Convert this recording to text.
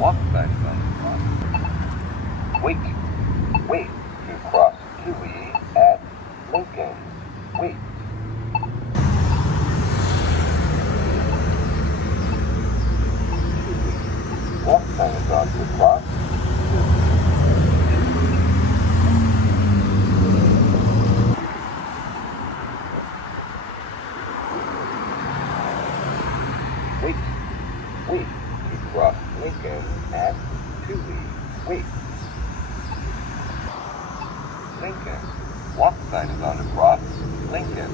Walk sign is on the cross. Wait to cross Touhy at Lincoln. Wait. Walk sign is on the cross. Wait to cross Lincoln at Touhy. Wait. Lincoln. Walk sign is on the cross. Lincoln.